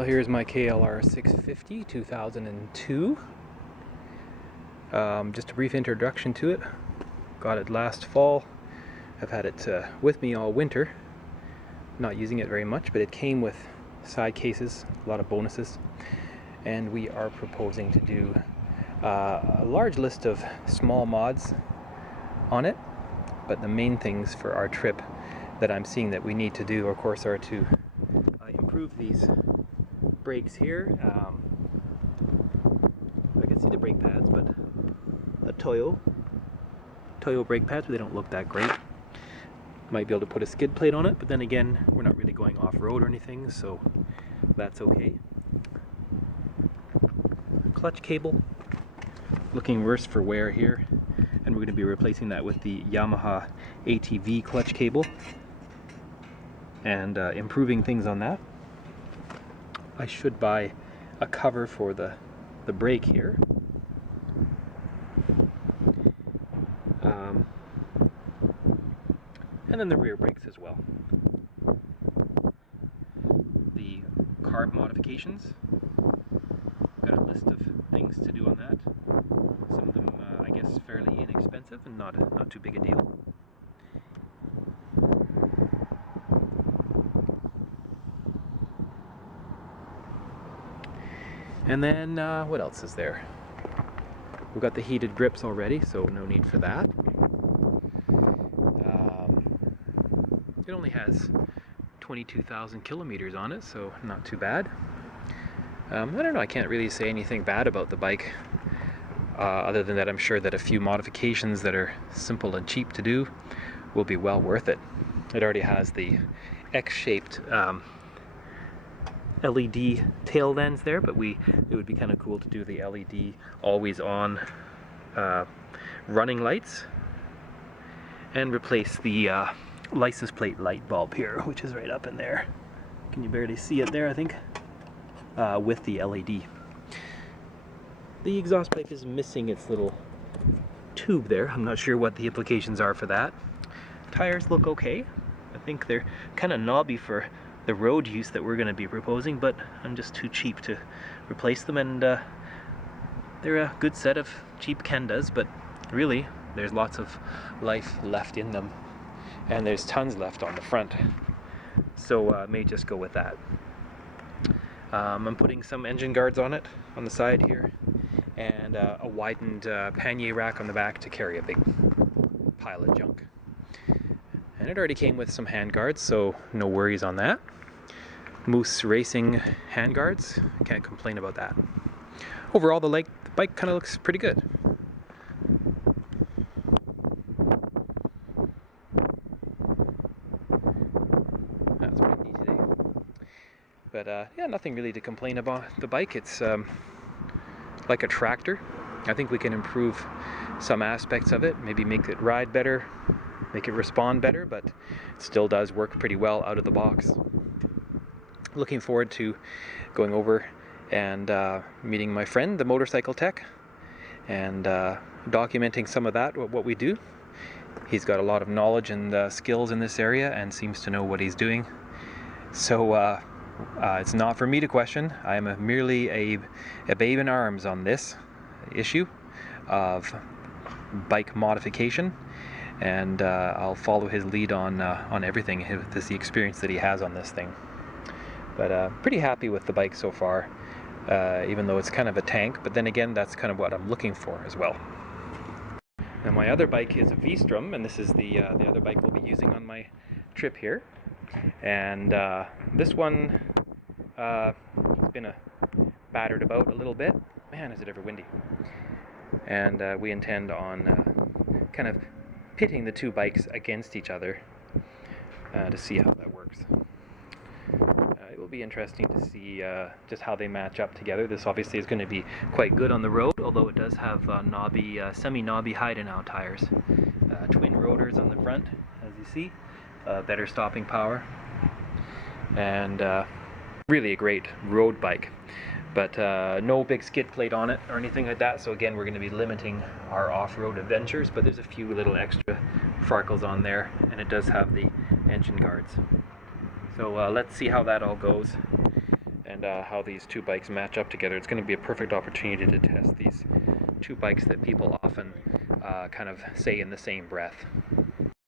Well, here's my KLR 650 2002. Just a brief introduction to it. Got it last fall. I've had it with me all winter. Not using it very much, but it came with side cases, a lot of bonuses. And we are proposing to do a large list of small mods on it. But the main things for our trip that I'm seeing that we need to do, of course, are to improve these brakes here. I can see the brake pads, but the Toyo brake pads, but they don't look that great. Might be able to put a skid plate on it, but then again, we're not really going off-road or anything, so that's okay. Clutch cable, looking worse for wear here, and we're going to be replacing that with the Yamaha ATV clutch cable and improving things on that. I should buy a cover for the brake here. And then the rear brakes as well. The carb modifications, got a list of things to do on that. Some of them I guess fairly inexpensive and not too big a deal. And then what else is there? We've got the heated grips already, so no need for that. It only has 22,000 kilometers on it, so not too bad. I don't know, I can't really say anything bad about the bike, other than that I'm sure that a few modifications that are simple and cheap to do will be well worth it. It already has the X-shaped LED tail ends there, but it would be kind of cool to do the LED always on running lights and replace the license plate light bulb here, which is right up in there. Can you barely see it there, I think, with the LED. The exhaust pipe is missing its little tube there. I'm not sure what the implications are for that. Tires look okay. I think they're kind of knobby for the road use that we're going to be proposing, but I'm just too cheap to replace them, and they're a good set of cheap Kendas, but really there's lots of life left in them, and there's tons left on the front, so I may just go with that. I'm putting some engine guards on it on the side here, and a widened pannier rack on the back to carry a big pile of junk. And it already came with some hand guards, so no worries on that. Moose Racing hand guards, can't complain about that. Overall, the bike kind of looks pretty good. That's windy today. But yeah, nothing really to complain about the bike. It's like a tractor. I think we can improve some aspects of it, maybe make it ride better, make it respond better, but it still does work pretty well out of the box. Looking forward to going over and meeting my friend, the motorcycle tech, and documenting some of that, what we do. He's got a lot of knowledge and skills in this area and seems to know what he's doing. So it's not for me to question. I am merely a babe in arms on this issue of bike modification. And I'll follow his lead on everything, the experience that he has on this thing. But pretty happy with the bike so far, even though it's kind of a tank, but then again, that's kind of what I'm looking for as well. Now my other bike is a V-Strom, and this is the other bike we'll be using on my trip here. And this one has been battered about a little bit. Man, is it ever windy. And we intend on kind of pitting the two bikes against each other to see how that works. It will be interesting to see just how they match up together. This obviously is going to be quite good on the road, although it does have semi-knobby hide-and-out tires. Twin rotors on the front, as you see, better stopping power, and really a great road bike. But no big skid plate on it or anything like that, so again we're going to be limiting our off-road adventures, but there's a few little extra farkles on there, and it does have the engine guards. So let's see how that all goes, and how these two bikes match up together. It's going to be a perfect opportunity to test these two bikes that people often kind of say in the same breath.